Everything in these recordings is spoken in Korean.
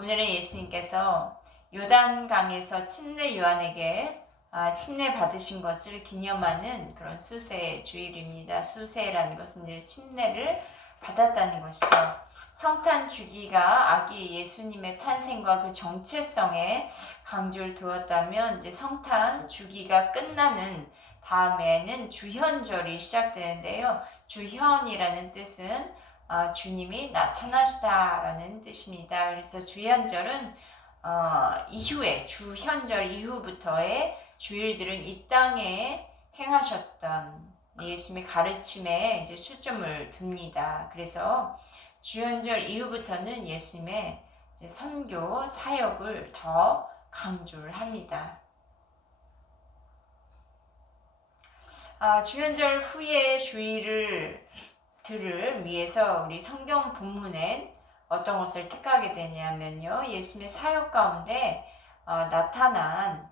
오늘은 예수님께서 요단강에서 침례 요한에게 침례 받으신 것을 기념하는 그런 수세 주일입니다. 수세라는 것은 이제 침례를 받았다는 것이죠. 성탄 주기가 아기 예수님의 탄생과 그 정체성에 강조를 두었다면 이제 성탄 주기가 끝나는 다음에는 주현절이 시작되는데요. 주현이라는 뜻은 주님이 나타나시다라는 뜻입니다. 그래서 주현절은 이후에 주현절 이후부터의 주일들은 이 땅에 행하셨던 예수님의 가르침에 이제 초점을 둡니다. 그래서 주현절 이후부터는 예수님의 이제 선교 사역을 더 강조를 합니다. 주현절 후의 주일을 위해서 우리 성경 본문엔 어떤 것을 택하게 되냐면요. 예수님의 사역 가운데 나타난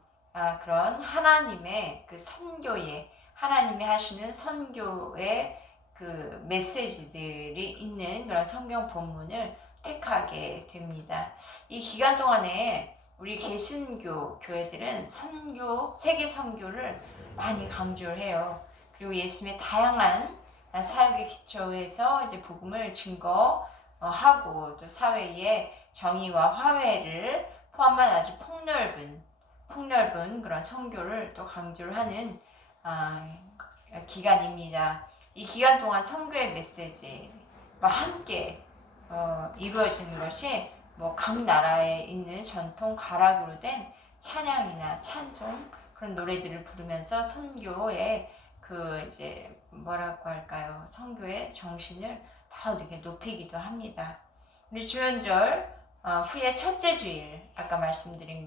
그런 하나님의 그 선교에 하나님이 하시는 선교의 그 메시지들이 있는 그런 성경 본문을 택하게 됩니다. 이 기간 동안에 우리 개신교 교회들은 선교, 세계 선교를 많이 강조를 해요. 그리고 예수님의 다양한 사역에 기초해서 이제 복음을 증거하고 또 사회의 정의와 화해를 포함한 아주 폭넓은 그런 선교를 또 강조를 하는 기간입니다. 이 기간 동안 선교의 메시지와 함께 이루어지는 것이 뭐 각 나라에 있는 전통 가락으로 된 찬양이나 찬송 그런 노래들을 부르면서 선교의 그 이제 뭐라고 할까요? 선교의 정신을 더 이렇게 높이기도 합니다. 우리 주연절 후의 첫째 주일 아까 말씀드린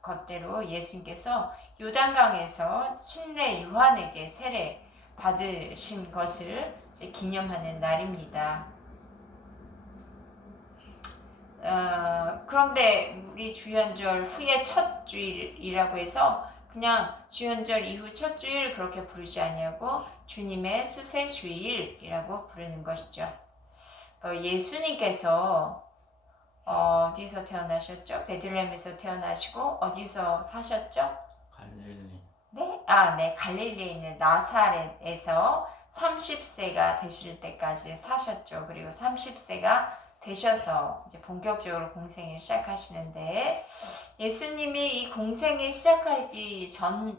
것대로 예수님께서 요단강에서 침례 요한에게 세례 받으신 것을 기념하는 날입니다. 그런데 우리 주연절 후의 첫 주일이라고 해서 그냥 주연절 이후 첫 주일 그렇게 부르지 아니하고 주님의 수세 주일이라고 부르는 것이죠. 예수님께서 어디서 태어나셨죠? 베들레헴에서 태어나시고 어디서 사셨죠? 갈릴리. 네, 갈릴리에 있는 나사렛에서 30세가 되실 때까지 사셨죠. 그리고 30세가 되셔서 이제 본격적으로 공생을 시작하시는데 예수님이 이 공생을 시작하기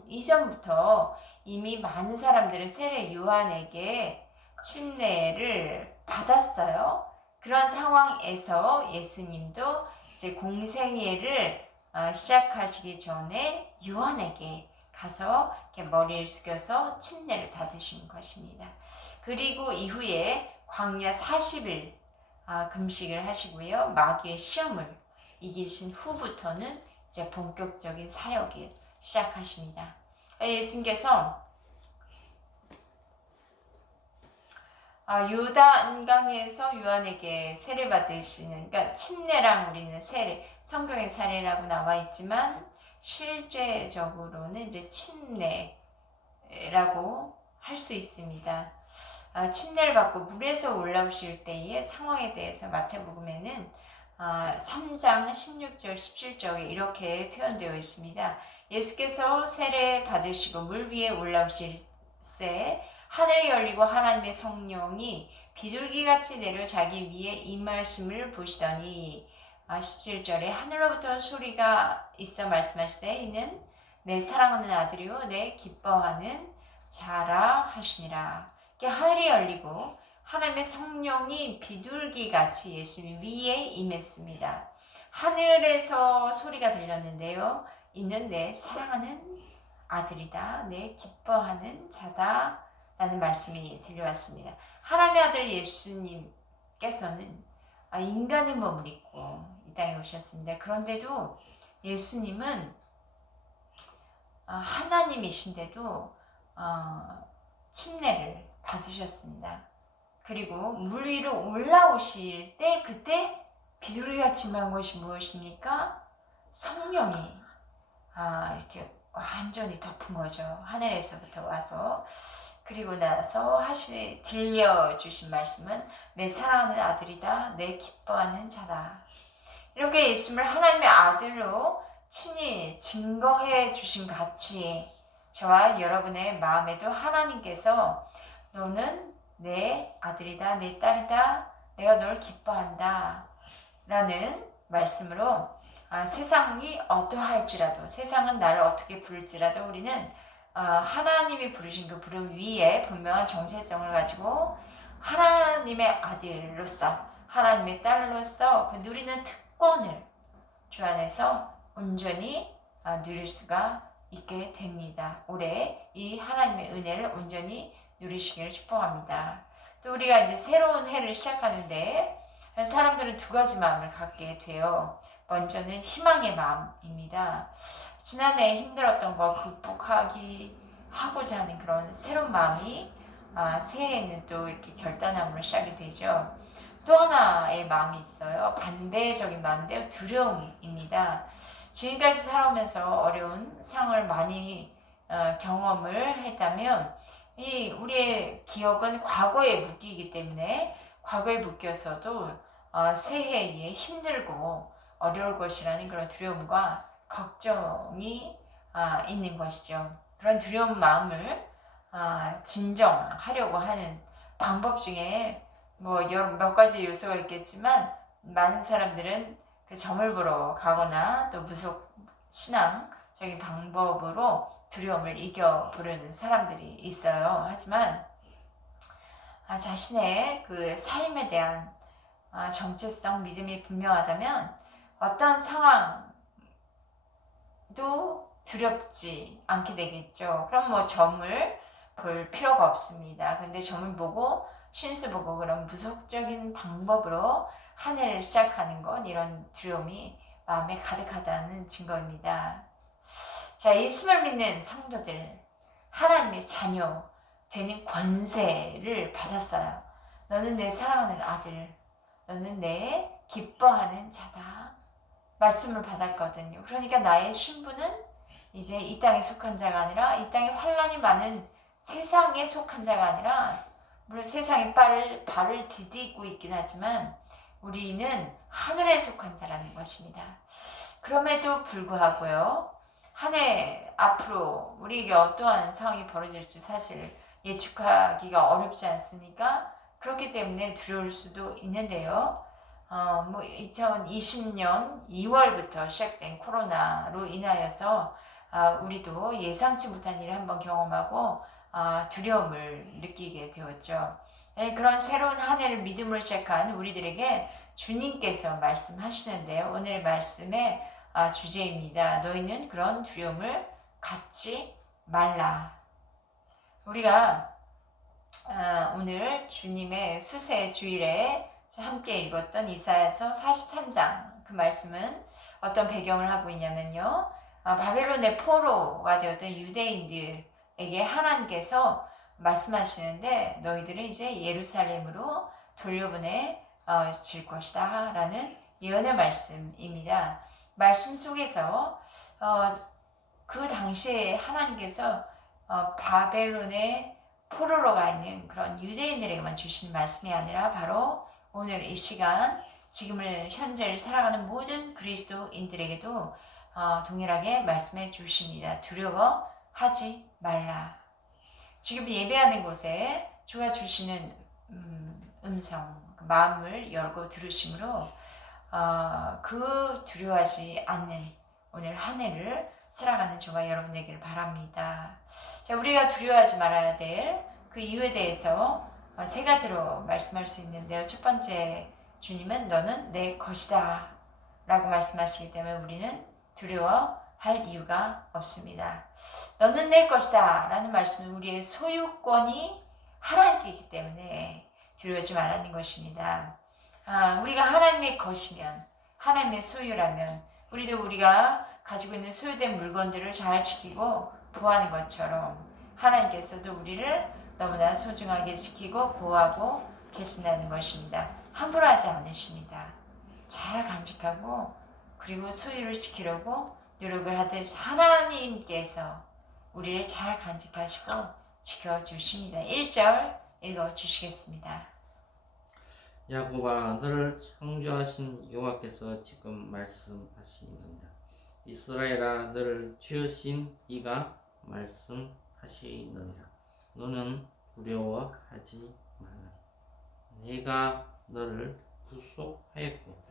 이전부터 이미 많은 사람들은 세례 요한에게 침례를 받았어요. 그런 상황에서 예수님도 이제 공생애를 시작하시기 전에 요한에게 가서 이렇게 머리를 숙여서 침례를 받으신 것입니다. 그리고 이후에 광야 40일 금식을 하시고요. 마귀의 시험을 이기신 후부터는 이제 본격적인 사역을 시작하십니다. 예수님께서 요단강에서 요한에게 세례 받으시는, 그러니까 침례랑 우리는 세례, 성경에 세례라고 나와 있지만 실제적으로는 이제 침례라고 할 수 있습니다. 침례를 받고 물에서 올라오실 때의 상황에 대해서 마태복음에는 3장 16절 17절에 이렇게 표현되어 있습니다. 예수께서 세례 받으시고 물 위에 올라오실 때 하늘이 열리고 하나님의 성령이 비둘기같이 내려 자기 위에 임하심을 보시더니 17절에 하늘로부터 소리가 있어 말씀하시되 이는 내 사랑하는 아들이요 내 기뻐하는 자라 하시니라. 하늘이 열리고 하나님의 성령이 비둘기같이 예수님 위에 임했습니다. 하늘에서 소리가 들렸는데요. 이는 내 사랑하는 아들이다. 내 기뻐하는 자다. 라는 말씀이 들려왔습니다. 하나님의 아들 예수님께서는 인간의 몸을 입고 이 땅에 오셨습니다. 그런데도 예수님은 하나님이신데도 침례를 받으셨습니다. 그리고 물 위로 올라오실 때 그때 비둘기같이 임한 것이 무엇입니까? 성령이 이렇게 완전히 덮은 거죠. 하늘에서부터 와서. 그리고 나서 들려주신 말씀은 내 사랑하는 아들이다. 내 기뻐하는 자다. 이렇게 예수님을 하나님의 아들로 친히 증거해 주신 같이 저와 여러분의 마음에도 하나님께서 너는 내 아들이다, 내 딸이다, 내가 널 기뻐한다 라는 말씀으로 세상이 어떠할지라도, 세상은 나를 어떻게 부를지라도 우리는 하나님이 부르신 그 부름 위에 분명한 정체성을 가지고 하나님의 아들로서, 하나님의 딸로서 그 누리는 특권을 주 안에서 온전히 누릴 수가 있게 됩니다. 올해 이 하나님의 은혜를 온전히 누리시기를 축복합니다. 또 우리가 이제 새로운 해를 시작하는데 사람들은 두 가지 마음을 갖게 돼요. 먼저는 희망의 마음입니다. 지난해 힘들었던 거 극복하기 하고자 하는 그런 새로운 마음이 새해에는 또 이렇게 결단함으로 시작이 되죠. 또 하나의 마음이 있어요. 반대적인 마음인데요. 두려움입니다. 지금까지 살아오면서 어려운 상황을 많이 경험을 했다면 우리의 기억은 과거에 묶이기 때문에 과거에 묶여서도 새해에 힘들고 어려울 것이라는 그런 두려움과 걱정이 있는 것이죠. 그런 두려운 마음을 진정하려고 하는 방법 중에 여러 몇 가지 요소가 있겠지만 많은 사람들은 그 점을 보러 가거나 또 무속 신앙적인 방법으로 두려움을 이겨보려는 사람들이 있어요. 하지만 자신의 그 삶에 대한 정체성, 믿음이 분명하다면 어떤 상황도 두렵지 않게 되겠죠. 그럼 점을 볼 필요가 없습니다. 근데 점을 보고 신수 보고 그런 무속적인 방법으로 한 해를 시작하는 건 이런 두려움이 마음에 가득하다는 증거입니다. 자, 예수를 믿는 성도들, 하나님의 자녀 되는 권세를 받았어요. 너는 내 사랑하는 아들, 너는 내 기뻐하는 자다. 말씀을 받았거든요. 그러니까 나의 신분은 이제 이 땅에 속한 자가 아니라 이 땅에 환란이 많은 세상에 속한 자가 아니라 물론 세상에 발을 디디고 있긴 하지만 우리는 하늘에 속한 자라는 것입니다. 그럼에도 불구하고요. 한 해 앞으로 우리에게 어떠한 상황이 벌어질지 사실 예측하기가 어렵지 않습니까? 그렇기 때문에 두려울 수도 있는데요. 2020년 2월부터 시작된 코로나로 인하여서 우리도 예상치 못한 일을 한번 경험하고 두려움을 느끼게 되었죠. 그런 새로운 한 해를 믿음으로 시작한 우리들에게 주님께서 말씀하시는데요. 오늘 말씀의 주제입니다. 너희는 그런 두려움을 갖지 말라. 우리가 오늘 주님의 수세 주일에 함께 읽었던 이사야서 43장 그 말씀은 어떤 배경을 하고 있냐면요. 바벨론의 포로가 되었던 유대인들에게 하나님께서 말씀하시는데 너희들은 이제 예루살렘으로 돌려보내 질 것이다 라는 예언의 말씀입니다. 말씀 속에서 그 당시에 하나님께서 바벨론의 포로로 가 있는 그런 유대인들에게만 주신 말씀이 아니라 바로 오늘 이 시간 지금을 현재를 살아가는 모든 그리스도인들에게도 동일하게 말씀해 주십니다. 두려워하지 말라. 지금 예배하는 곳에 주가 주시는 음성, 마음을 열고 들으심으로 그 두려워하지 않는 오늘 한 해를 살아가는 저와 여러분 되기를 바랍니다. 자, 우리가 두려워하지 말아야 될 그 이유에 대해서 세 가지로 말씀할 수 있는데요. 첫 번째, 주님은 너는 내 것이다 라고 말씀하시기 때문에 우리는 두려워할 이유가 없습니다. 너는 내 것이다 라는 말씀은 우리의 소유권이 하나님께 있기 때문에 두려워하지 말라는 것입니다. 우리가 하나님의 것이면, 하나님의 소유라면 우리도 우리가 가지고 있는 소유된 물건들을 잘 지키고 보호하는 것처럼 하나님께서도 우리를 너무나 소중하게 지키고 보호하고 계신다는 것입니다. 함부로 하지 않으십니다. 잘 간직하고 그리고 소유를 지키려고 노력을 하듯 하나님께서 우리를 잘 간직하시고 지켜주십니다. 1절 읽어주시겠습니다. 야곱아 너를 창조하신 여호와께서 지금 말씀하시느니라. 이스라엘아 너를 지으신 이가 말씀하시느니라. 너는 두려워하지 말라. 내가 너를 구속하였고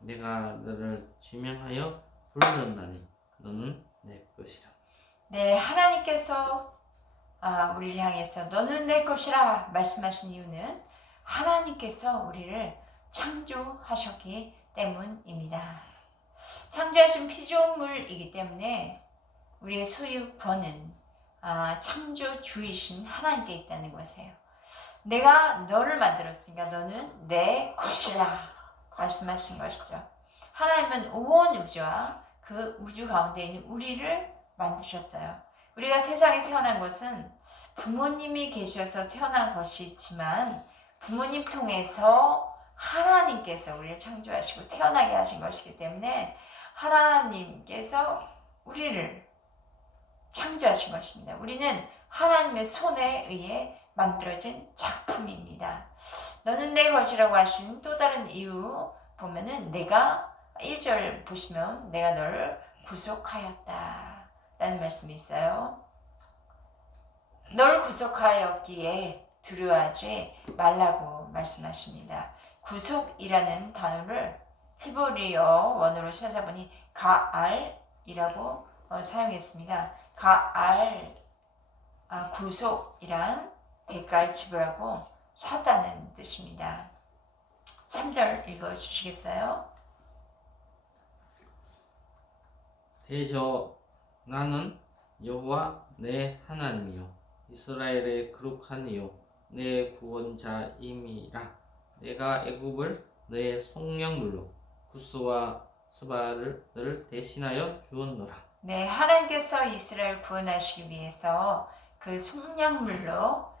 내가 너를 지명하여 불렀나니 너는 내 것이라. 네, 하나님께서 우리를 향해서 너는 내 것이라 말씀하신 이유는 하나님께서 우리를 창조하셨기 때문입니다. 창조하신 피조물이기 때문에 우리의 소유권은 창조주이신 하나님께 있다는 것이에요. 내가 너를 만들었으니까 너는 내 것이라 말씀하신 것이죠. 하나님은 온 우주와 그 우주 가운데 있는 우리를 만드셨어요. 우리가 세상에 태어난 것은 부모님이 계셔서 태어난 것이지만 부모님 통해서 하나님께서 우리를 창조하시고 태어나게 하신 것이기 때문에 하나님께서 우리를 창조하신 것입니다. 우리는 하나님의 손에 의해 만들어진 작품입니다. 너는 내 것이라고 하신 또 다른 이유 보면은 내가 1절 보시면 내가 너를 구속하였다 라는 말씀이 있어요. 너를 구속하였기에 두려워하지 말라고 말씀하십니다. 구속이라는 단어를 히브리어 원어로 찾아보니 가알이라고 사용했습니다. 가알, 구속이란 대가를 지불하고 사다는 뜻입니다. 3절 읽어주시겠어요? 대저 나는 여호와 내 하나님이요 이스라엘의 거룩한 이요 내 구원자임이라. 내가 애굽을 너의 속량물로 구스와 스바를 대신하여 주었노라. 네, 하나님께서 이스라엘 구원하시기 위해서 그 속량물로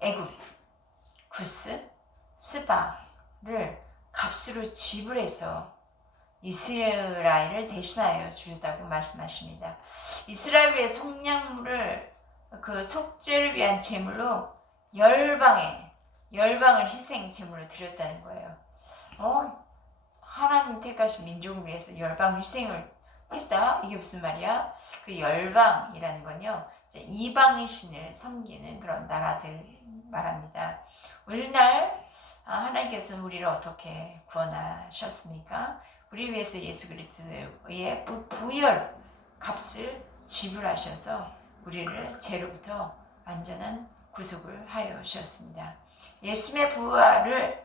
애굽, 구스, 스바를 값으로 지불해서 이스라엘을 대신하여 주셨다고 말씀하십니다. 이스라엘의 속량물을 그 속죄를 위한 제물로 열방을 희생 제물로 드렸다는 거예요. 하나님 택하신 민족을 위해서 열방 희생을 했다? 이게 무슨 말이야? 그 열방이라는 건요, 이방의 신을 섬기는 그런 나라들 말합니다. 오늘날 하나님께서는 우리를 어떻게 구원하셨습니까? 우리 위해서 예수 그리스도의 부열 값을 지불하셔서 우리를 죄로부터 완전한 구속을 하여 주셨습니다. 예수님의 부활을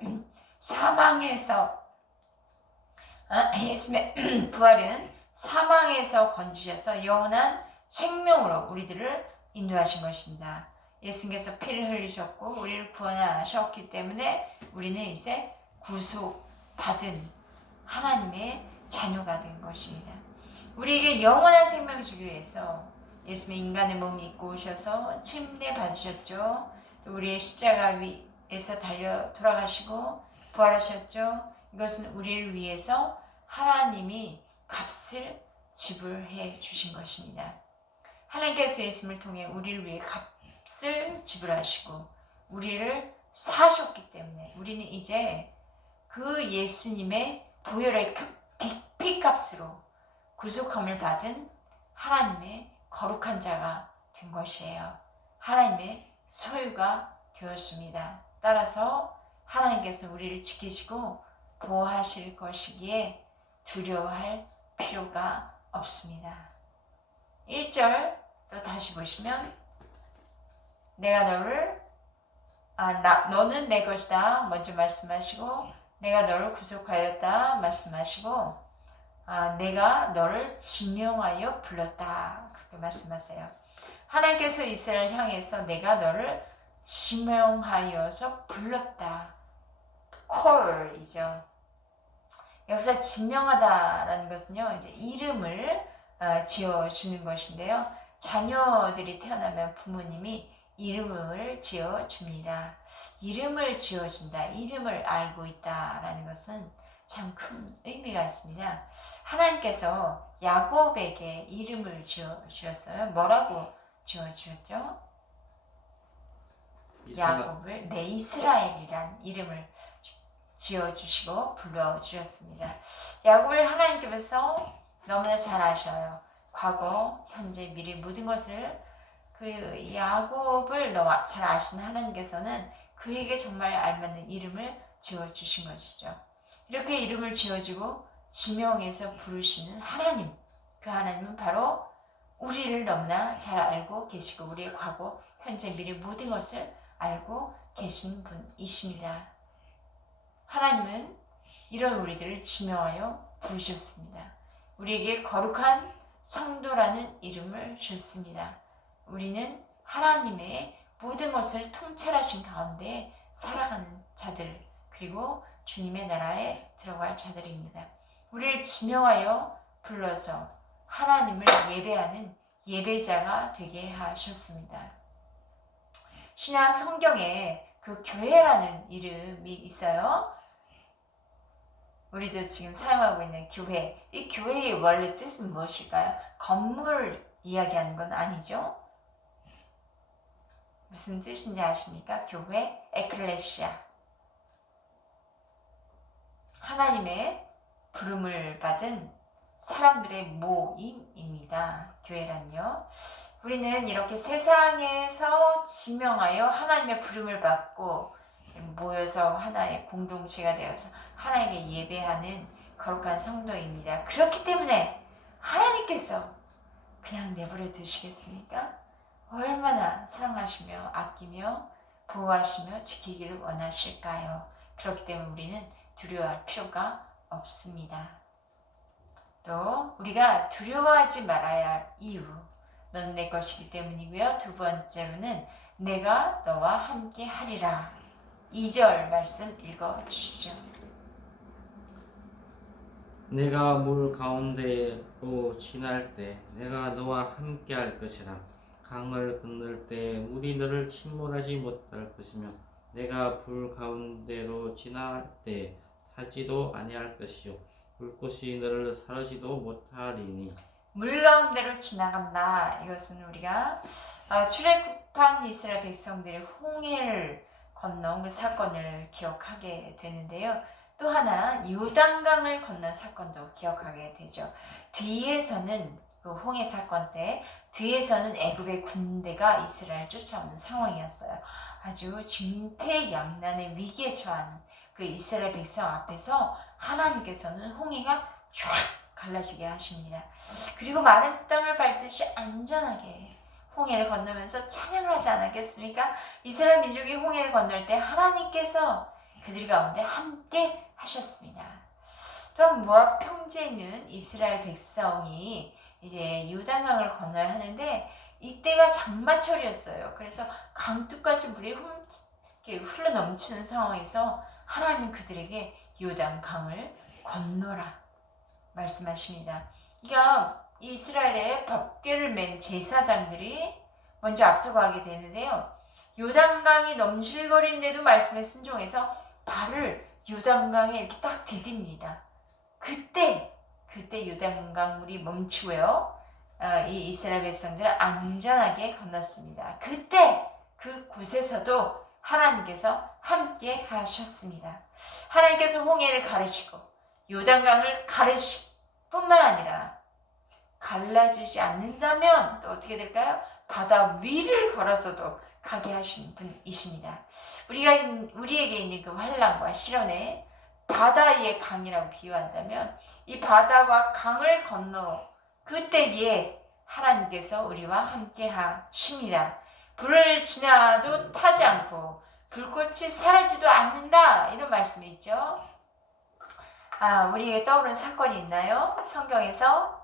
예수님의 부활은 사망에서 건지셔서 영원한 생명으로 우리들을 인도하신 것입니다. 예수님께서 피를 흘리셨고 우리를 구원하셨기 때문에 우리는 이제 구속받은 하나님의 자녀가 된 것입니다. 우리에게 영원한 생명을 주기 위해서 예수님의 인간의 몸을 입고 오셔서 침례 받으셨죠. 또 우리의 십자가 위에서 돌아가시고 부활하셨죠. 이것은 우리를 위해서 하나님이 값을 지불해 주신 것입니다. 하나님께서 예수님을 통해 우리를 위해 값을 지불하시고 우리를 사셨기 때문에 우리는 이제 그 예수님의 보혈의 피값으로 구속함을 받은 하나님의 거룩한 자가 된 것이에요. 하나님의 소유가 되었습니다. 따라서 하나님께서 우리를 지키시고 보호하실 것이기에 두려워할 필요가 없습니다. 1절 또 다시 보시면 내가 너는 내 것이다 먼저 말씀하시고 내가 너를 구속하였다 말씀하시고 내가 너를 지명하여 불렀다 그렇게 말씀하세요. 하나님께서 이스라엘 향해서 내가 너를 지명하여서 불렀다. 콜이죠. 여기서 지명하다라는 것은요, 이제 이름을 지어주는 것인데요. 자녀들이 태어나면 부모님이 이름을 지어줍니다. 이름을 지어준다, 이름을 알고 있다라는 것은 참 큰 의미가 있습니다. 하나님께서 야곱에게 이름을 지어주셨어요. 뭐라고 지어주셨죠? 야곱을 내 이스라엘이란 이름을 지어주시고 불러주셨습니다. 야곱을 하나님께서 너무나 잘 아셔요. 과거, 현재, 미래 모든 것을 그 야곱을 잘 아시는 하나님께서는 그에게 정말 알맞는 이름을 지어주신 것이죠. 이렇게 이름을 지어주고 지명해서 부르시는 하나님, 그 하나님은 바로 우리를 너무나 잘 알고 계시고 우리의 과거, 현재, 미래 모든 것을 알고 계신 분이십니다. 하나님은 이런 우리들을 지명하여 부르셨습니다. 우리에게 거룩한 성도라는 이름을 주셨습니다. 우리는 하나님의 모든 것을 통찰하신 가운데 살아가는 자들, 그리고 주님의 나라에 들어갈 자들입니다. 우리를 지명하여 불러서 하나님을 예배하는 예배자가 되게 하셨습니다. 신약 성경에 그 교회라는 이름이 있어요. 우리도 지금 사용하고 있는 교회. 이 교회의 원래 뜻은 무엇일까요? 건물을 이야기하는 건 아니죠. 무슨 뜻인지 아십니까? 교회, 에클레시아. 하나님의 부름을 받은 사람들의 모임입니다. 교회란요. 우리는 이렇게 세상에서 지명하여 하나님의 부름을 받고 모여서 하나의 공동체가 되어서 하나님께 예배하는 거룩한 성도입니다. 그렇기 때문에 하나님께서 그냥 내버려 두시겠습니까? 얼마나 사랑하시며 아끼며 보호하시며 지키기를 원하실까요? 그렇기 때문에 우리는 두려워할 필요가 없습니다. 또 우리가 두려워하지 말아야 할 이유, 너는 내 것이기 때문이고요. 두 번째로는 내가 너와 함께 하리라. 2절 말씀 읽어 주십시오. 내가 물 가운데로 지날 때 내가 너와 함께 할 것이라. 강을 건널 때 물이 너를 침몰하지 못할 것이며 내가 불 가운데로 지날 때 타지도 아니할 것이요 불꽃이 너를 사르지도 못하리니. 물 가운데로 지나간다. 이것은 우리가 출애굽한 이스라엘 백성들이 홍해를 건넌 그 사건을 기억하게 되는데요. 또 하나 요단강을 건넌 사건도 기억하게 되죠. 뒤에서는 그 홍해 사건 때 뒤에서는 애굽의 군대가 이스라엘을 쫓아오는 상황이었어요. 아주 진퇴양난의 위기에 처한 그 이스라엘 백성 앞에서 하나님께서는 홍해가 쫙 갈라지게 하십니다. 그리고 마른 땅을 밟듯이 안전하게 홍해를 건너면서 찬양을 하지 않았겠습니까? 이스라엘 민족이 홍해를 건널 때 하나님께서 그들 가운데 함께 하셨습니다. 또한 모압 평지에 있는 이스라엘 백성이 이제 요단강을 건너야 하는데 이때가 장마철이었어요. 그래서 강둑같이 물이 흘러 넘치는 상황에서 하나님은 그들에게 요단강을 건너라 말씀하십니다. 그러니까 이스라엘의 법궤를 맨 제사장들이 먼저 앞서가게 되는데요. 요단강이 넘실거리는데도 말씀에 순종해서 발을 요단강에 이렇게 딱 디딥니다. 그때 요단강 물이 멈추고요. 이 이스라엘 백성들은 안전하게 건넜습니다. 그때 그곳에서도 하나님께서 함께 하셨습니다. 하나님께서 홍해를 가르시고 요단강을 가르시고 뿐만 아니라 갈라지지 않는다면 또 어떻게 될까요? 바다 위를 걸어서도 가게 하신 분이십니다. 우리에게 있는 그 환난과 시련에 바다의 강이라고 비유한다면 이 바다와 강을 건너 그때에 하나님께서 우리와 함께 하십니다. 불을 지나도 타지 않고 불꽃이 사라지도 않는다 이런 말씀이 있죠. 우리에게 떠오르는 사건이 있나요? 성경에서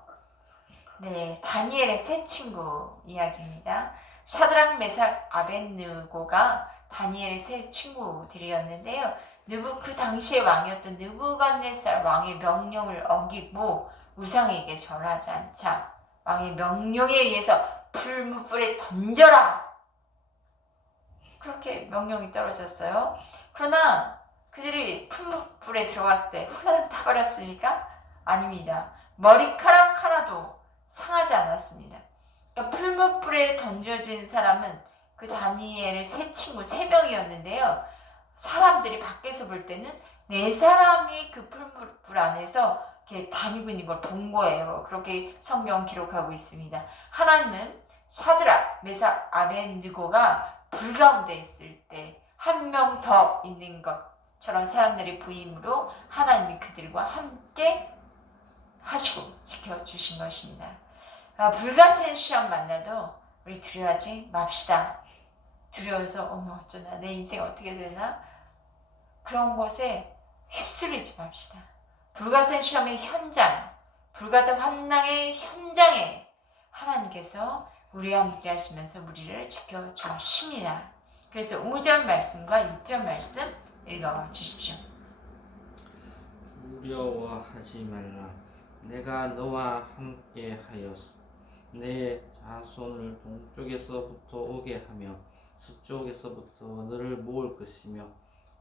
다니엘의 세 친구 이야기입니다. 샤드락, 메삭, 아벳느고가 다니엘의 세 친구들이었는데요. 그 당시의 왕이었던 느부갓네살 왕의 명령을 어기고 우상에게 절하지 않자 왕의 명령에 의해서 풀무불에 던져라! 그렇게 명령이 떨어졌어요. 그러나 그들이 풀무불에 들어갔을 때 홀라당 타버렸습니까? 아닙니다. 머리카락 하나도 상하지 않았습니다. 그러니까 풀무불에 던져진 사람은 그 다니엘의 세 친구 3명이었는데요. 사람들이 밖에서 볼 때는 네 사람이 그 풀무불 안에서 이렇게 다니고 있는 걸 본 거예요. 그렇게 성경 기록하고 있습니다. 하나님은 사드락, 메삭, 아벤느고가 불 가운데 있을 때 한 명 더 있는 것처럼 사람들이 보임으로 하나님이 그들과 함께 하시고 지켜주신 것입니다. 불같은 시험 만나도 우리 두려워하지 맙시다. 두려워서 어머 어쩌나 내 인생 어떻게 되나 그런 것에 휩쓸리지 맙시다. 불같은 시험의 현장, 불같은 환난의 현장에 하나님께서 우리와 함께 하시면서 우리를 지켜주십니다. 그래서 5절 말씀과 6절 말씀 읽어주십시오. 두려워하지 말라. 내가 너와 함께 하였소. 내 자손을 동쪽에서부터 오게 하며 서쪽에서부터 너를 모을 것이며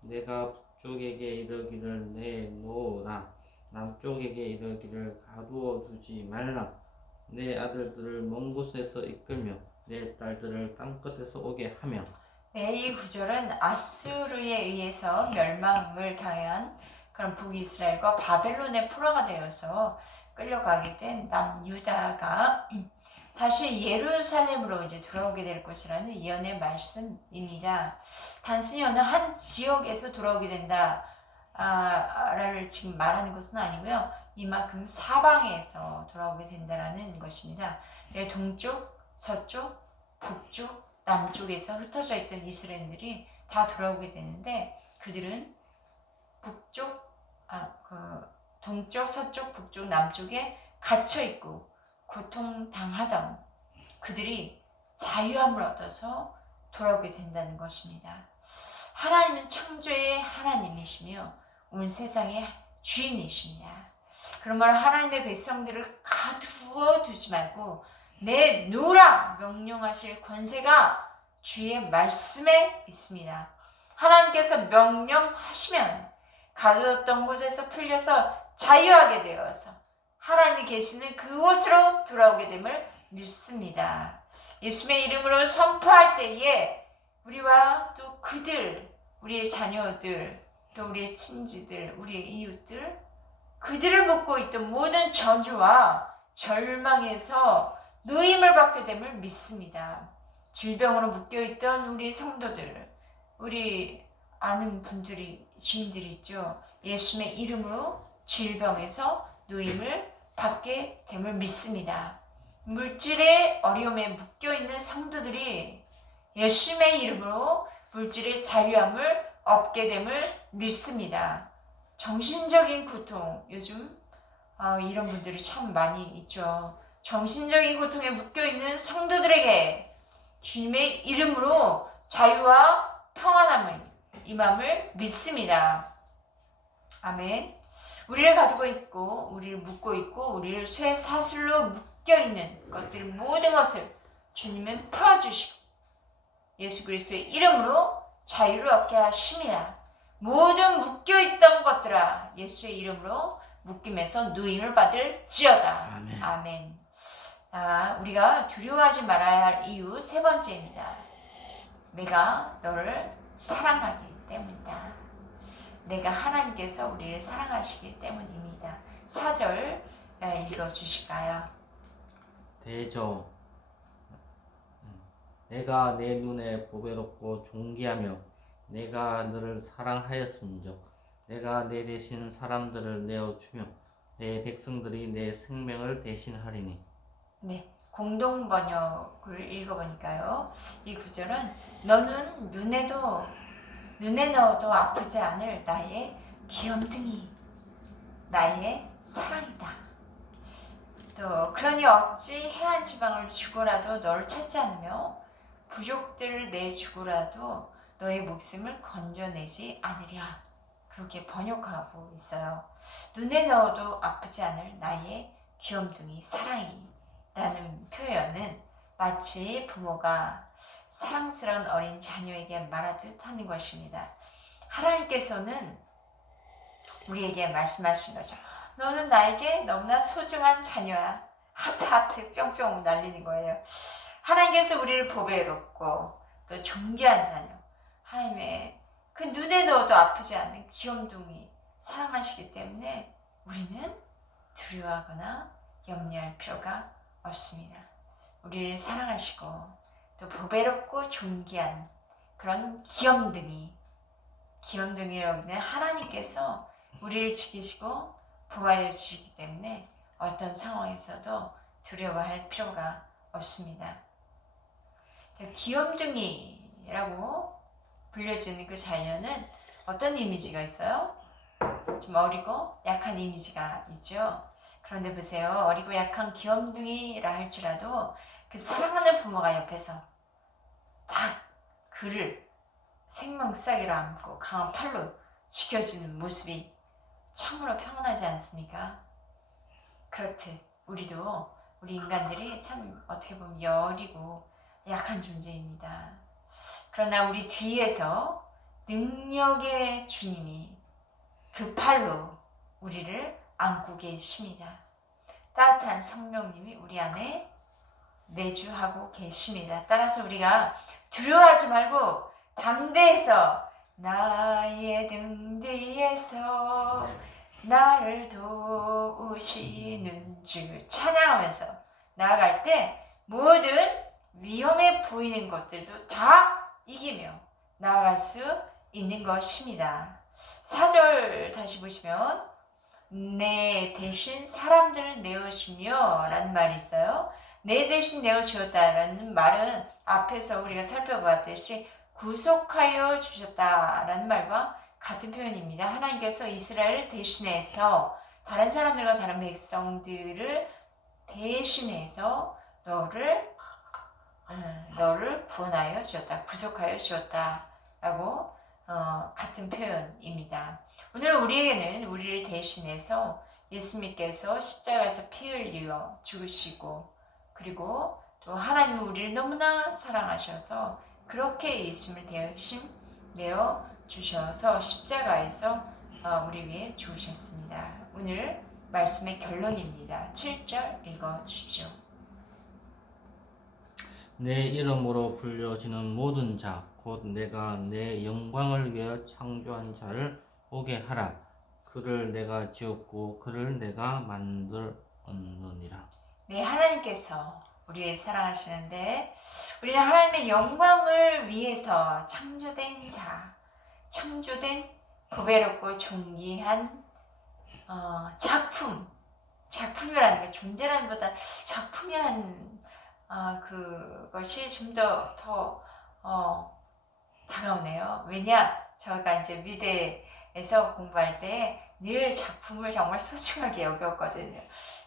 내가 북쪽에게 이르기를 내놓으라. 남쪽에게 이르기를 가두어 두지 말라. 내 아들들을 먼 곳에서 이끌며 내 딸들을 땅끝에서 오게 하며. 네, 이 구절은 아수르에 의해서 멸망을 당한 그런 북이스라엘과 바벨론의 포로가 되어서 끌려가게 된 남유다가 다시 예루살렘으로 이제 돌아오게 될 것이라는 예언의 말씀입니다. 단순히 어느 한 지역에서 돌아오게 된다. 를 지금 말하는 것은 아니고요. 이만큼 사방에서 돌아오게 된다라는 것입니다. 동쪽, 서쪽, 북쪽, 남쪽에서 흩어져 있던 이스라엘들이 다 돌아오게 되는데 그들은 동쪽, 서쪽, 북쪽, 남쪽에 갇혀 있고 고통당하던 그들이 자유함을 얻어서 돌아오게 된다는 것입니다. 하나님은 창조의 하나님이시며 온 세상의 주인이십니다. 그러므로 하나님의 백성들을 가두어 두지 말고 내놓으라 명령하실 권세가 주의 말씀에 있습니다. 하나님께서 명령하시면 가두었던 곳에서 풀려서 자유하게 되어서 하나님이 계시는 그곳으로 돌아오게 됨을 믿습니다. 예수님의 이름으로 선포할 때에 우리와 또 그들, 우리의 자녀들, 또 우리의 친지들, 우리의 이웃들, 그들을 묶고 있던 모든 저주와 절망에서 노임을 받게 됨을 믿습니다. 질병으로 묶여있던 우리 성도들, 우리 아는 분들이, 주인들이 있죠. 예수님의 이름으로 질병에서 노임을 받게 됨을 믿습니다. 물질의 어려움에 묶여있는 성도들이 예수님의 이름으로 물질의 자유함을 얻게 됨을 믿습니다. 정신적인 고통, 요즘 이런 분들이 참 많이 있죠. 정신적인 고통에 묶여있는 성도들에게 주님의 이름으로 자유와 평안함을 임함을 믿습니다. 아멘. 우리를 가두고 있고 우리를 묶고 있고 우리를 쇠사슬로 묶여있는 것들 모든 것을 주님은 풀어주시고 예수 그리스도의 이름으로 자유를 얻게 하십니다. 모든 묶여있던 것들아 예수의 이름으로 묶임에서 누임을 받을지어다. 아멘. 아멘. 우리가 두려워하지 말아야 할 이유 세 번째입니다. 내가 너를 사랑하기 때문이다. 내가 하나님께서 우리를 사랑하시기 때문입니다. 4절 읽어주실까요? 대저 내가 내 눈에 보배롭고 존귀하며 내가 너를 사랑하였음즉 내가 내 대신 사람들을 내어주며 내 백성들이 내 생명을 대신하리니. 네, 공동 번역을 읽어보니까요. 이 구절은 너는 눈에 넣어도 아프지 않을 나의 귀염둥이, 나의 사랑이다. 또 그러니 어찌 해안 지방을 주고라도 너를 찾지 않으며 부족들을 내주고라도 너의 목숨을 건져내지 않으랴. 그렇게 번역하고 있어요. 눈에 넣어도 아프지 않을 나의 귀염둥이 사랑이 라는 표현은 마치 부모가 사랑스러운 어린 자녀에게 말하듯 하는 것입니다. 하나님께서는 우리에게 말씀하신 거죠. 너는 나에게 너무나 소중한 자녀야. 하트 뿅뿅 날리는 거예요. 하나님께서 우리를 보배롭고 또 존귀한 자녀, 하나님의 그 눈에 넣어도 아프지 않는 귀염둥이 사랑하시기 때문에 우리는 두려워하거나 염려할 필요가 없습니다. 우리를 사랑하시고 또 보배롭고 존귀한 그런 귀염둥이라고 하는 하나님께서 우리를 지키시고 보호하여 주시기 때문에 어떤 상황에서도 두려워할 필요가 없습니다. 귀염둥이라고 불려지는 그 자녀는 어떤 이미지가 있어요? 좀 어리고 약한 이미지가 있죠. 그런데 보세요. 어리고 약한 귀염둥이라 할지라도 그 사랑하는 부모가 옆에서 딱 그를 생명싸기로 안고 강한 팔로 지켜주는 모습이 참으로 평온하지 않습니까? 그렇듯 우리 인간들이 참 어떻게 보면 여리고 약한 존재입니다. 그러나 우리 뒤에서 능력의 주님이 그 팔로 우리를 안고 계십니다. 따뜻한 성령님이 우리 안에 내주하고 계십니다. 따라서 우리가 두려워하지 말고 담대해서 나의 등 뒤에서 나를 도우시는 주 찬양하면서 나아갈 때 모든 위험해 보이는 것들도 다 이기며 나아갈 수 있는 것입니다. 4절 다시 보시면 내 대신 사람들을 내어주며 라는 말이 있어요. 내 대신 내어주었다 라는 말은 앞에서 우리가 살펴보았듯이 구속하여 주셨다 라는 말과 같은 표현입니다. 하나님께서 이스라엘을 대신해서 다른 사람들과 다른 백성들을 대신해서 너를 구원하여 주었다, 구속하여 주었다 라고 같은 표현입니다. 오늘 우리에게는 우리를 대신해서 예수님께서 십자가에서 피 흘려 죽으시고 그리고 또 하나님은 우리를 너무나 사랑하셔서 그렇게 예수님을 대신 내어 주셔서 십자가에서 우리 위해 죽으셨습니다. 오늘 말씀의 결론입니다. 7절 읽어 주십시오. 내 이름으로 불려지는 모든 자 곧 내가 내 영광을 위하여 창조한 자를 오게 하라. 그를 내가 지었고 그를 내가 만들었느니라. 네, 하나님께서 우리를 사랑하시는데 우리는 하나님의 영광을 위해서 창조된 자, 창조된 보배롭고 존귀한 작품이라는 게 존재라는 보다 작품이라는 그것이 좀 더 다가오네요. 왜냐? 저희가 이제 미대에서 공부할 때 늘 작품을 정말 소중하게 여겼거든요.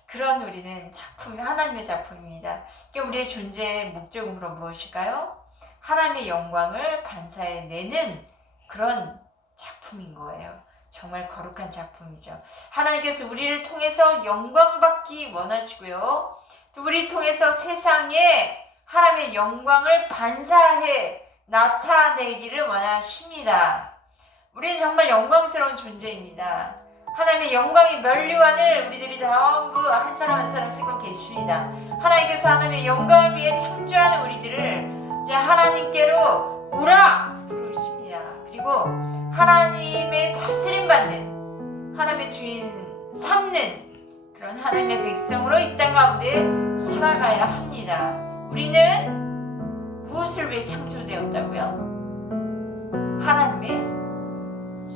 그런 우리는 하나님의 작품입니다. 우리의 존재의 목적으로 무엇일까요? 하나님의 영광을 반사해내는 그런 작품인 거예요. 정말 거룩한 작품이죠. 하나님께서 우리를 통해서 영광받기 원하시고요. 또 우리를 통해서 세상에 하나님의 영광을 반사해 나타내기를 원하십니다. 우리는 정말 영광스러운 존재입니다. 하나님의 영광의 면류관을 우리들이 전부 한 사람 한 사람 쓰고 계십니다. 하나님께서 하나님의 영광을 위해 창조하는 우리들을 이제 하나님께로 오라 부르십니다. 그리고 하나님의 다스림받는 하나님의 주인 삼는 그런 하나님의 백성으로 이 땅 가운데 살아가야 합니다. 우리는 무엇을 위해 창조되었다고요? 하나님의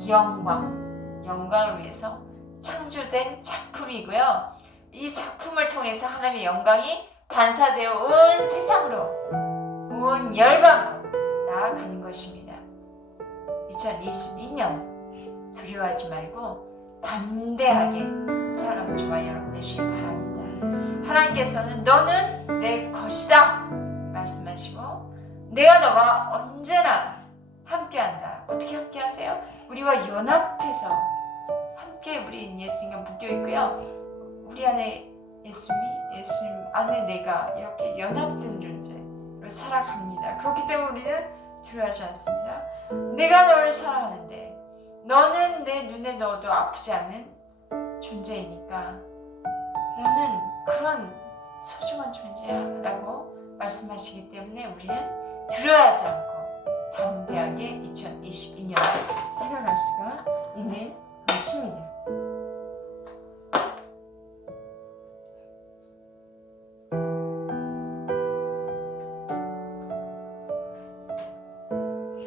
영광을 위해서 창조된 작품이고요. 이 작품을 통해서 하나님의 영광이 반사되어 온 세상으로, 온 열방으로 나아가는 것입니다. 2022년 두려워하지 말고 담대하게 살아가는 저와 여러분 되시길 바랍니다. 하나님께서는 너는 내 것이다 말씀하시고 내가 너와 언제나 함께한다. 어떻게 함께하세요? 우리와 연합해서 함께 우리 예수님과 묶여 있고요. 우리 안에 예수님 안에 내가 이렇게 연합된 존재로 살아갑니다. 그렇기 때문에 우리는 두려워하지 않습니다. 내가 너를 사랑하는데 너는 내 눈에 넣어도 아프지 않은 존재이니까 너는 그런 소중한 존재야 라고 말씀하시기 때문에 우리는 두려워하지 않고 담대하게 2022년을 살아갈 수가 있는 맞습니다.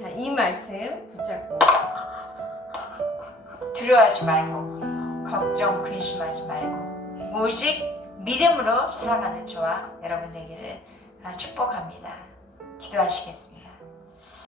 자, 이 말씀 붙잡고 두려워하지 말고 걱정 근심하지 말고 오직 믿음으로 살아가는 저와 여러분 되기를 축복합니다. 기도하시겠습니다.